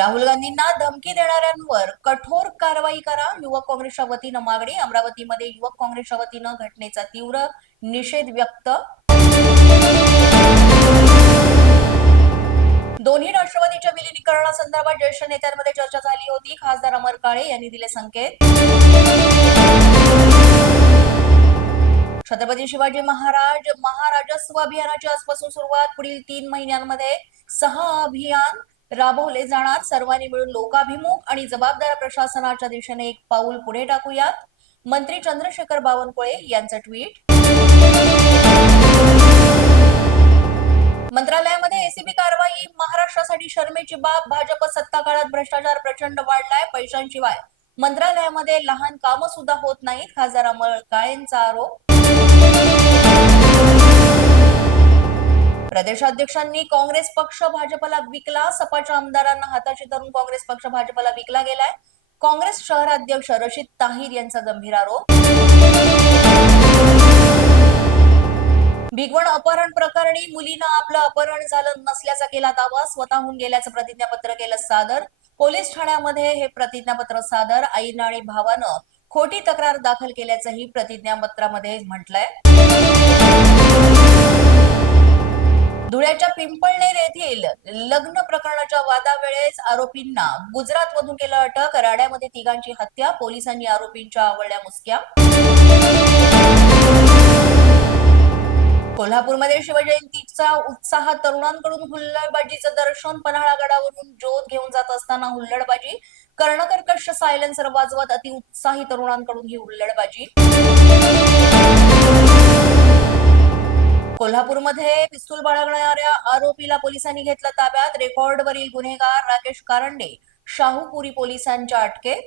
राहुल गांधींना धमकी देणाऱ्यांवर कठोर कारवाई करा, युवक काँग्रेसच्या वतीनं मागणी. अमरावतीमध्ये युवक काँग्रेसच्या वतीनं घटनेचा तीव्र निषेध व्यक्त. दोन्ही राष्ट्रवादीच्या विलिनीकरणासंदर्भात ज्येष्ठ नेत्यांमध्ये चर्चा झाली होती. खासदार अमर काळे यांनी दिले संकेत. छत्रपती शिवाजी महाराजस्व अभियानाची आजपासून सुरुवात. पुढील 3 महिन्यांमध्ये 6 अभियान राबवले जाणार. सर्वांनी मिळून लोकाभिमुख आणि जबाबदार प्रशासनाच्या दिशेने एक पाऊल पुढे टाकूयात. मंत्री चंद्रशेखर बावनकुळे यांचं ट्विट. मंत्रालयामध्ये एसीबी कारवाई महाराष्ट्रासाठी शरमेची बाब. भाजप सत्ता काळात भ्रष्टाचार प्रचंड वाढलाय. पैशांशिवाय मंत्रालयामध्ये लहान कामं सुद्धा होत नाहीत. खासदार अमर काळेंचा आरोप. प्रदेशाध्यक्षांनी काँग्रेस पक्ष भाजपला विकला. सपाच्या आमदारांना हाताशी धरून काँग्रेस पक्ष भाजपला विकला गेलाय. काँग्रेस शहराध्यक्ष रशीद ताहीर यांचा गंभीर आरोप. भिगवण अपहरण प्रकरणी मुलीनं आपलं अपहरण झालं नसल्याचा केला दावा. स्वतःहून गेल्याचं प्रतिज्ञापत्र केलं सादर. पोलीस ठाण्यामध्ये हे प्रतिज्ञापत्र सादर. आईनं आणि भावानं खोटी तक्रार दाखल केल्याचंही प्रतिज्ञापत्रामध्ये म्हटलंय. धुळ्याच्या पिंपळनेर येथील लग्न प्रकरणाच्या वादावेळेस आरोपींना गुजरातमधून केलं अटक. राड्यामध्ये तिघांची हत्या. पोलिसांनी आरोपींच्या आवळल्या मुसक्या. कोल्हापूरमध्ये शिवजयंतीचा उत्साह. तरुणांकडून हुल्लडबाजीचं दर्शन. पन्हाळा गडावरून ज्योत घेऊन जात असताना हुल्लडबाजी. कर्णकर्कश सायलेन्सर वाजवत अतिउत्साही तरुणांकडून ही हुल्लडबाजी. कोल्हापूरमध्ये पिस्तूल बाळगणाऱ्या आरोपीला पोलिसांनी घेतलं ताब्यात. रेकॉर्डवरील गुन्हेगार राकेश कारंडे शाहूपुरी पोलिसांच्या अटकेत.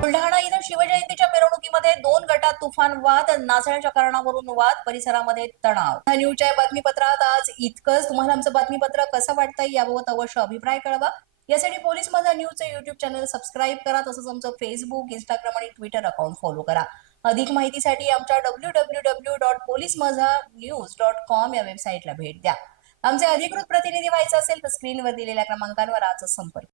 बुलढाणा इथं शिवजयंतीच्या मिरवणुकीमध्ये 2 गटात तुफान वाद. नाचण्याच्या कारणावरून वाद. परिसरामध्ये तणाव. न्यूजच्या बातमीपत्रात आज इतकंच. तुम्हाला आमचं बातमीपत्र कसं वाटतंय याबाबत अवश्य अभिप्राय कळवा. यासाठी पोलीस माझा न्यूजचं युट्यूब चॅनल सबस्क्राईब करा. तसंच आमचं फेसबुक, इंस्टाग्राम आणि ट्विटर अकाउंट फॉलो करा. अधिक माहितीसाठी आमच्या www.policemazhanews.com या वेबसाईटला भेट द्या. आमचे अधिकृत प्रतिनिधी व्हायचं असेल तर स्क्रीनवर दिलेल्या क्रमांकांवर आजच संपर्क